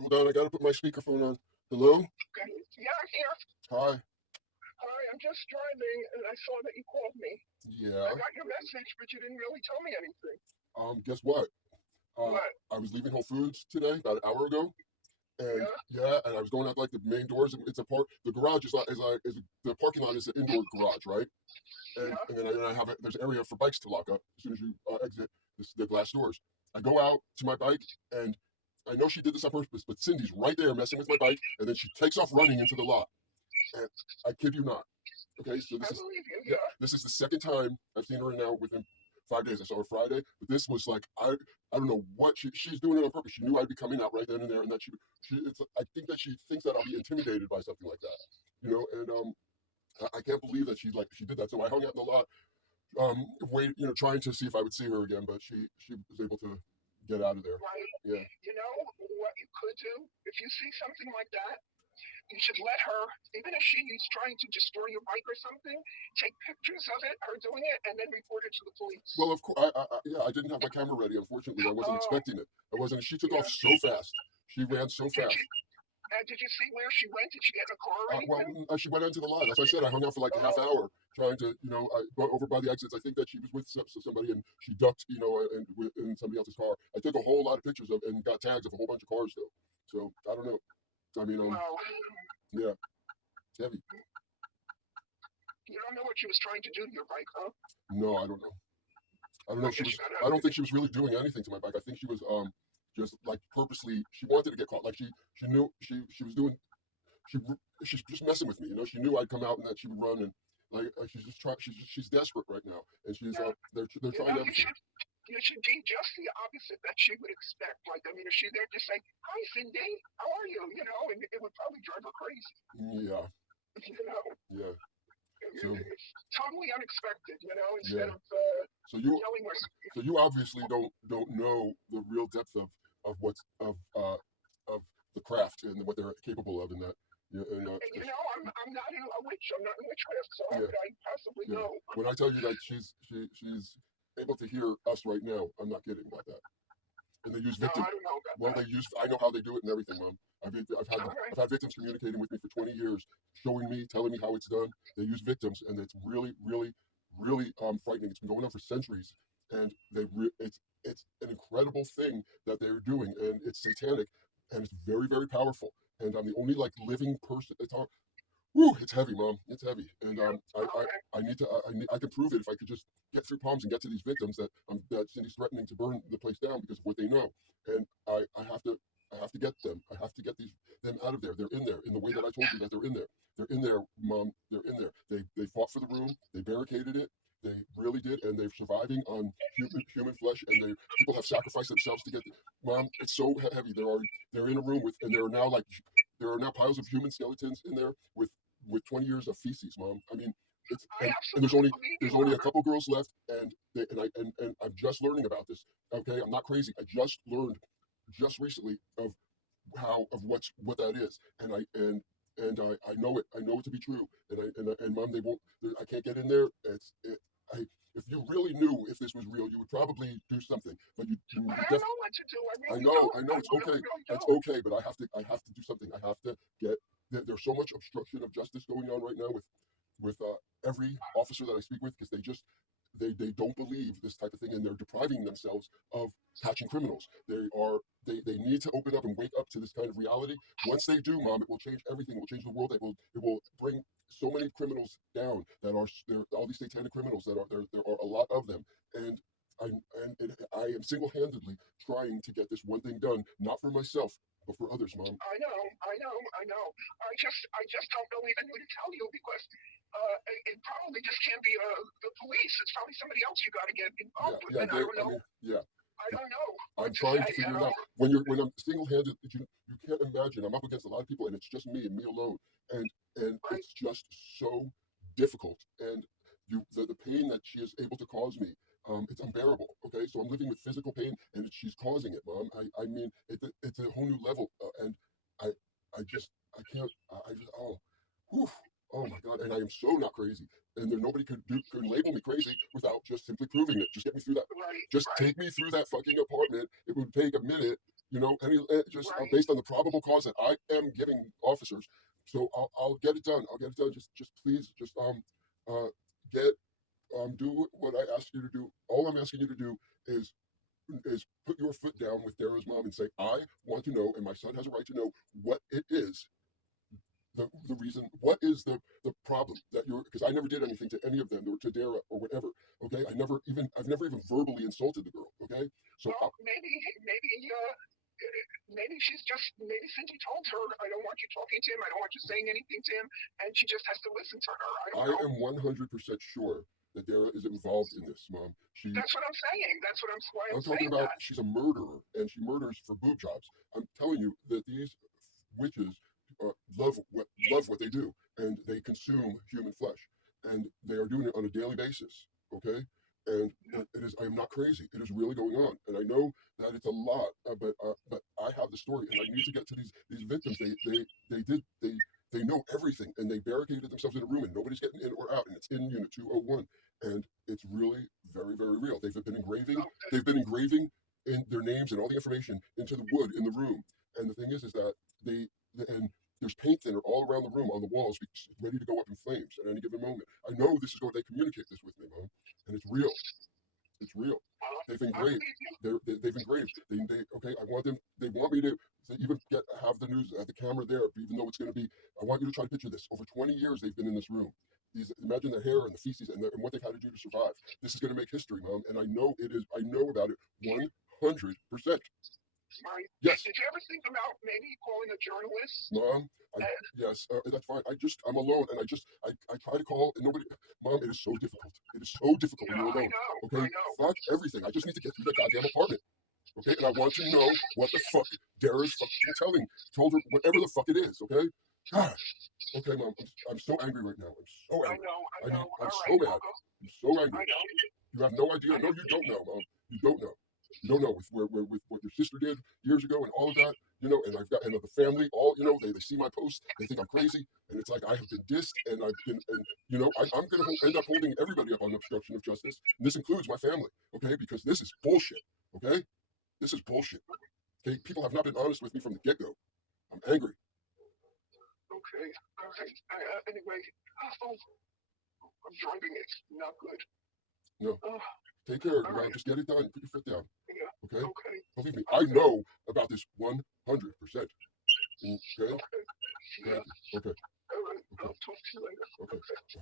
Hold on, I gotta put my speakerphone on. Hello? Okay. Yeah, I'm here. Hi. Hi, I'm just driving and I saw that you called me. I Yeah. got your message, but you didn't really tell me anything. Guess what? Uh, What? I was leaving Whole Foods today about an hour ago, and Yeah? yeah, and I was going out like the main doors. It's a part. The garage is the parking lot is an indoor garage, right? And Yeah? and then I have there's an area for bikes to lock up as soon as you exit the glass doors. I go out to my bike, and I know she did this on purpose, but Cindy's right there messing with my bike, and then she takes off running into the lot. And I kid you not. Okay, so I this is believe you. yeah, Yeah? this is the second time I've seen her now within 5 days. I saw her Friday, but this was like I don't know what she's doing it on purpose. She knew I'd be coming out right then and there, and that she it's I think that she thinks that I'll be intimidated by something like that, and I can't believe that she did that. So I hung out in the lot, wait, trying to see if I would see her again, but she was able to get out of there. Right. Yeah. You know what you could do? If you see something like that, you should let her, even if she's trying to destroy your bike or something, take pictures of it, her doing it, and then report it to the Well, police. of course, yeah, I didn't have my camera ready. Unfortunately, I wasn't Oh, expecting it. I wasn't. She took off yeah. so fast. She ran so Did you fast. did you see where she went? Did she get in a car or Well, anything? she went into the lot. As I said, I hung out for like a half Oh, hour trying to, go over by the exits. I think that she was with somebody and she ducked, in somebody else's car. I took a whole lot of pictures of and got tags of a whole bunch of cars though. So I don't know. I mean, wow. yeah, it's heavy. You don't know what she was trying to do to your bike, huh? No, I don't know. I don't know. I She guess was. you gotta. I don't think she was really doing anything to my bike. I think she was just like purposely. She wanted to get caught. Like she knew she was doing she she's just messing with me. She knew I'd come out and that she would run and she's just trying. She's desperate right now, and she's Yeah. they're You trying know, everything. you should be just the opposite that she would expect. Like, I mean, if she there to say, "Hi, Cindy, how are you?" You know, and it would probably drive her crazy. Yeah, You know, yeah. So it's totally unexpected. You know, yeah. instead of So you knowing where. so you obviously don't know the real depth of what's of the craft and what they're capable of in that. Yeah, and You know, I'm not a witch. I'm not in witchcraft, so how yeah, could I possibly yeah. know? When I tell you that she's able to hear us right now, I'm not kidding about that. And they use No, victim. I don't know about Well, that. I know how they do it and everything, Mom. All right. I've had victims communicating with me for 20 years, showing me, telling me how it's done. They use victims, and it's really, really, really frightening. It's been going on for centuries, and it's an incredible thing that they're doing, and it's satanic, and it's very, very powerful. And I'm the only like living person. Whew, it's heavy, Mom. It's heavy, and Yeah. Okay. I need to I can prove it if I could just get through palms and get to these victims that Cindy's threatening to burn the place down because of what they know, and I have to get them. I have to get them out of there. They're in there in the way that I told you that they're in there. They're in there, Mom. They're in there. They fought for the room. They barricaded it. They really did, and they're surviving on human flesh. And people have sacrificed themselves to get. Mom, it's so heavy. They're in a room with, and there are now piles of human skeletons in there with 20 years of feces, Mom. I mean, it's I and absolutely believe you, there's only a Robert. couple girls left, and I'm just learning about this. Okay, I'm not crazy. I just learned just recently of what that is, and I know it. I know it to be true. And Mom, they won't. I can't get in there. I if you really knew if this was real, you would probably do something. But But you I don't def know what to do. I really don't. I know I it's really, okay. really It's don't. okay, but I have to do something. I have to get there's so much obstruction of justice going on right now with every officer that I speak with because they don't believe this type of thing and they're depriving themselves of catching criminals. They need to open up and wake up to this kind of reality. Once they do, Mom, it will change everything. It will change the world. It will bring so many criminals down that are there all these satanic criminals that are there are a lot of them and I I am single-handedly trying to get this one thing done, not for myself, but for others, Mom. I know. I just don't know even who to tell you because it probably just can't be the police. It's probably somebody else you got to get Yeah, involved with, yeah, and I don't know. yeah. I don't know what I'm to trying say. to You figure it know. out. When I'm single-handed, you can't imagine. I'm up against a lot of people, and it's just me and me alone, and Right? it's just so difficult. And the pain that she is able to cause me, it's unbearable. Okay, so I'm living with physical pain, and she's causing it, Mom. I mean, it's a whole new level, and I I just I can't. I just whew, oh my God, and I am so not crazy. And there nobody could label me crazy without just simply proving it. Just get me through that. Right? Just Right? take me through that fucking apartment. It would take a minute, you know, just right. based on the probable cause that I am giving officers. So I'll get it done. I'll get it done. Just please, just uh, get do what I asked you to do. All I'm asking you to do is put your foot down with Dara's mom and say, I want to know, and my son has a right to know what it is, the reason, what is the problem that you're, because I never did anything to any of them or to Dara or whatever. Okay, I've never even verbally insulted the girl. Okay, so Well, maybe she's just maybe Cindy told her, I don't want you talking to him, I don't want you saying anything to him, and she just has to listen to her. I don't I know. am 100% sure that Dara is involved in this, Mom. That's what I'm saying. That's why I'm I'm talking saying about that. she's a murderer and she murders for boob jobs. I'm telling you that these witches love what they do, and they consume human flesh, and they are doing it on a daily basis. Okay, and it is. I am not crazy. It is really going on, and I know that it's a lot, but I have the story, and I need to get to these victims. They know everything, and they barricaded themselves in a room, and nobody's getting in or out, and it's in Unit 201, and it's really very real. Okay. They've been engraving in their names and all the information into the wood in the room, and the thing is that they and there's paint thinner all around the room on the walls, ready to go up in flames at any given moment. I know this is going. They communicate this with me, Mom, and it's real. It's real. They've I engraved. believe you. They've engraved. They okay. I want them. They want me to even have the news, the camera there, even though it's going to be. I want you to try to picture this. Over 20 years, they've been in this room. Imagine the hair and the feces and what they've had to do to survive. This is going to make history, Mom, and I know it is. I know about it 100%. Right. Yes, Did you ever think about maybe calling a journalist? Mom. Yes, that's fine. I'm alone, and I try to call, and nobody. Mom, it is so difficult. It is so difficult when Yeah, you're I alone. know. I Okay, know. fuck everything. I just need to get through that goddamn apartment. Okay, and I want to know what the fuck Dara's fucking told her whatever the fuck it is. Okay, God. Okay, Mom. I'm so angry right now. I'm so I angry. know. I I know. mean, I'm All so right. mad. I'm so angry. I know. You have no idea. I No, know. you don't know, Mom. You don't know. You don't know with what your sister did years ago and all of that. You know, and I've got and the family. All you know, they see my posts. They think I'm crazy, and it's like I have been dissed, and I've been, and you know, I'm going to end up holding everybody up on obstruction of justice, and this includes my family. Okay, because this is bullshit. Okay, this is bullshit. Okay, people have not been honest with me from the get go. I'm angry. Okay. All right. Anyway, oh, I'm driving. It's not good. No, Oh, take care. all Mom. right. Just get it done. Put your foot down. Yeah. Okay, Okay. believe me, I Okay. know about this 100%. Okay, Okay. Yeah. thank you. Okay, All right. okay, I'll talk to you later. okay. Okay.